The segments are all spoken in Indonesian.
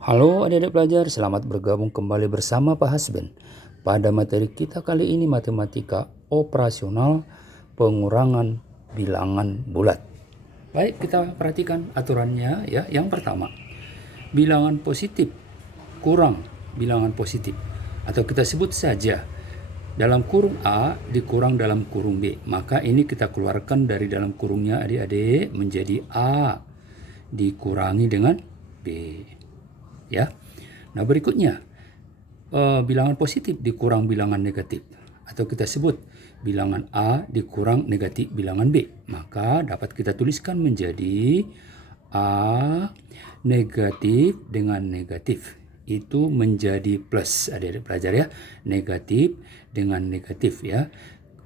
Halo adik-adik pelajar, selamat bergabung kembali bersama Pak Hasben. Pada materi kita kali ini matematika operasional pengurangan bilangan bulat. Baik, kita perhatikan aturannya ya. Yang pertama, bilangan positif kurang bilangan positif. Atau kita sebut saja dalam kurung A dikurang dalam kurung B. Maka ini kita keluarkan dari dalam kurungnya adik-adik menjadi A dikurangi dengan B. Ya. Nah, berikutnya bilangan positif dikurang bilangan negatif atau kita sebut bilangan A dikurang negatif bilangan B. Maka dapat kita tuliskan menjadi A negatif dengan negatif itu menjadi plus. Adik-adik pelajar ya. Negatif dengan negatif ya.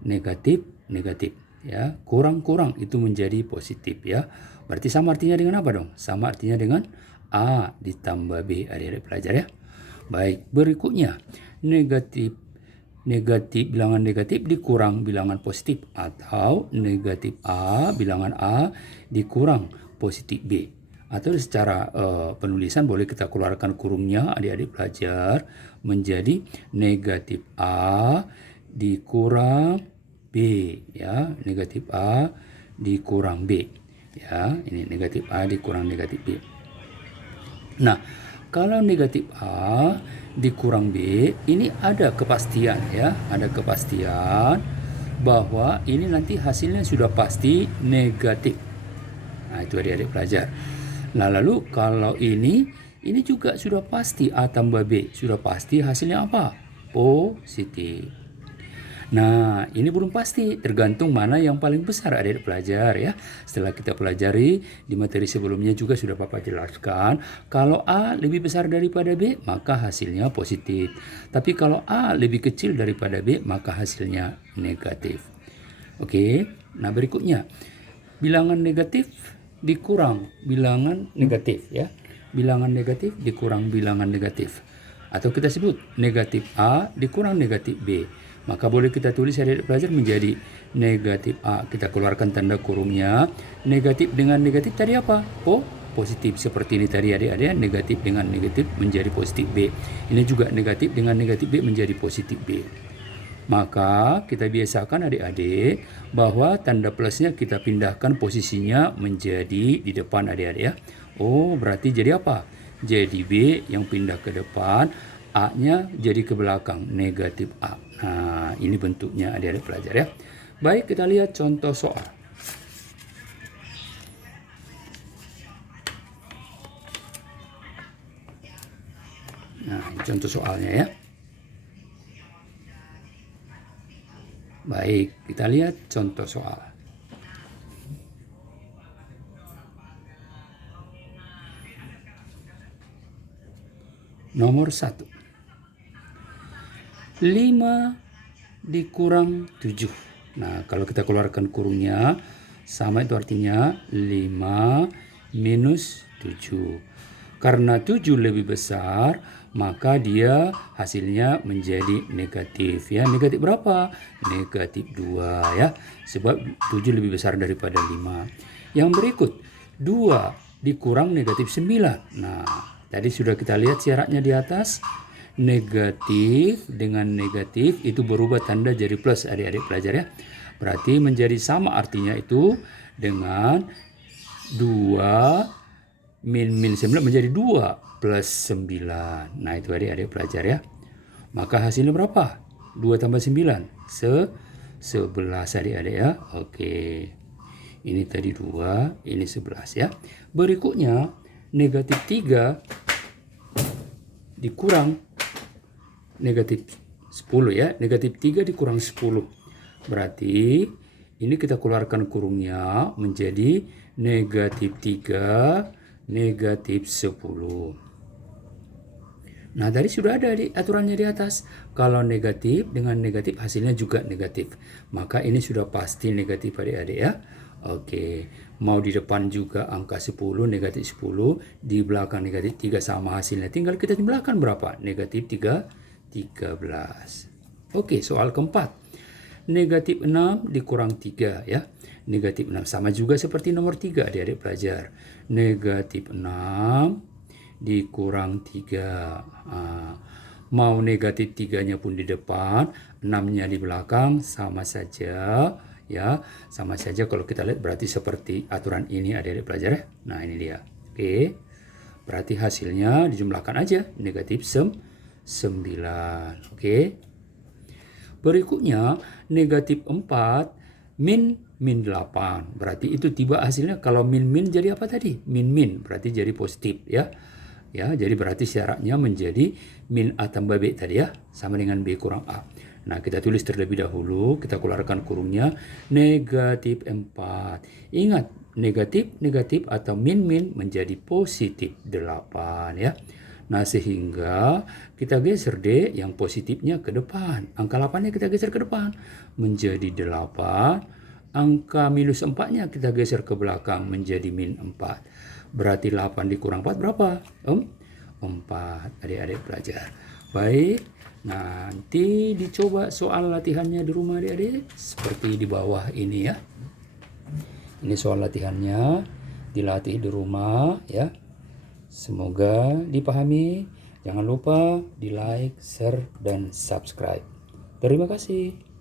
Negatif negatif ya. Kurang-kurang itu menjadi positif ya. Berarti sama artinya dengan apa dong? Sama artinya dengan A ditambah B, adik-adik pelajar ya. Baik, berikutnya negatif bilangan negatif dikurang bilangan positif atau negatif A bilangan A dikurang positif B. Atau secara penulisan boleh kita keluarkan kurungnya adik-adik pelajar menjadi negatif A dikurang B ya, negatif A dikurang B ya. Ini negatif A dikurang negatif B. Nah, kalau negatif A dikurang B, ini ada kepastian ya, ada kepastian bahwa ini nanti hasilnya sudah pasti negatif. Nah, itu adik-adik pelajar. Nah, lalu kalau ini juga sudah pasti A tambah B, sudah pasti hasilnya apa? Positif. Nah, ini belum pasti, tergantung mana yang paling besar adik-adik pelajar ya. Setelah kita pelajari di materi sebelumnya juga sudah Bapak jelaskan, kalau A lebih besar daripada B, maka hasilnya positif. Tapi kalau A lebih kecil daripada B, maka hasilnya negatif. Oke, nah berikutnya, bilangan negatif dikurang bilangan negatif ya. Bilangan negatif dikurang bilangan negatif. Atau kita sebut negatif A dikurang negatif B. Maka boleh kita tulis adik-adik pelajar menjadi negatif A. Kita keluarkan tanda kurungnya. Negatif dengan negatif tadi apa? Oh, positif. Seperti ini tadi adik-adik. Negatif dengan negatif menjadi positif B. Ini juga negatif dengan negatif B menjadi positif B. Maka kita biasakan adik-adik bahwa tanda plusnya kita pindahkan posisinya menjadi di depan adik-adik ya. Oh, berarti jadi apa? Jadi B yang pindah ke depan, A-nya jadi ke belakang, negatif A. Nah, ini bentuknya adik-adik pelajar ya. Baik, kita lihat contoh soal. Nah, contoh soalnya ya. Baik, kita lihat contoh soal. Nomor 1. 5 dikurang 7. Nah, kalau kita keluarkan kurungnya, sama itu artinya 5 minus 7. Karena 7 lebih besar, maka dia hasilnya menjadi negatif ya. Negatif berapa? Negatif 2 ya. Sebab 7 lebih besar daripada 5. Yang berikut, 2 dikurang negatif 9. Nah, tadi sudah kita lihat syaratnya di atas. Negatif dengan negatif itu berubah tanda jadi plus adik-adik pelajar ya. Berarti menjadi sama artinya itu dengan 2 min 9 menjadi 2 plus 9. Nah, itu adik-adik pelajar ya. Maka hasilnya berapa? 2 tambah 9. 11 adik-adik ya. Oke. Ini tadi 2, ini 11 ya. Berikutnya negatif 3 dikurang negatif 10 ya. Negatif 3 dikurang 10. Berarti ini kita keluarkan kurungnya menjadi negatif 3, negatif 10. Nah, tadi sudah ada di aturannya di atas. Kalau negatif dengan negatif hasilnya juga negatif. Maka ini sudah pasti negatif adik-adik ya. Oke, mau di depan juga angka 10, negatif 10, di belakang negatif 3 sama hasilnya. Tinggal kita jumlahkan berapa? Negatif 3, 13. Oke, soal keempat. Negatif 6 dikurang 3 ya. Negatif 6 sama juga seperti nomor 3 adik-adik pelajar. Negatif 6 dikurang 3. Mau negatif 3-nya pun di depan, 6-nya di belakang, sama saja. Ya, sama saja kalau kita lihat berarti seperti aturan ini adik-adik pelajar ya. Nah ini dia. Oke, berarti hasilnya dijumlahkan aja, negatif 9. Oke. Berikutnya negatif 4 min 8. Berarti itu tiba hasilnya kalau min jadi apa tadi? Min berarti jadi positif ya. Ya, jadi berarti syaratnya menjadi min A tambah B tadi ya, sama dengan B kurang A. Nah, kita tulis terlebih dahulu, kita keluarkan kurungnya, negatif 4. Ingat, negatif atau min menjadi positif 8 ya. Nah, sehingga kita geser D yang positifnya ke depan. Angka 8-nya kita geser ke depan menjadi 8. Angka minus 4-nya kita geser ke belakang menjadi min 4. Berarti 8 dikurang 4 berapa? 4, adik-adik pelajar. Baik, nanti dicoba soal latihannya di rumah adik-adik. Seperti di bawah ini ya. Ini soal latihannya, dilatih di rumah ya. Semoga dipahami. Jangan lupa di like, share, dan subscribe. Terima kasih.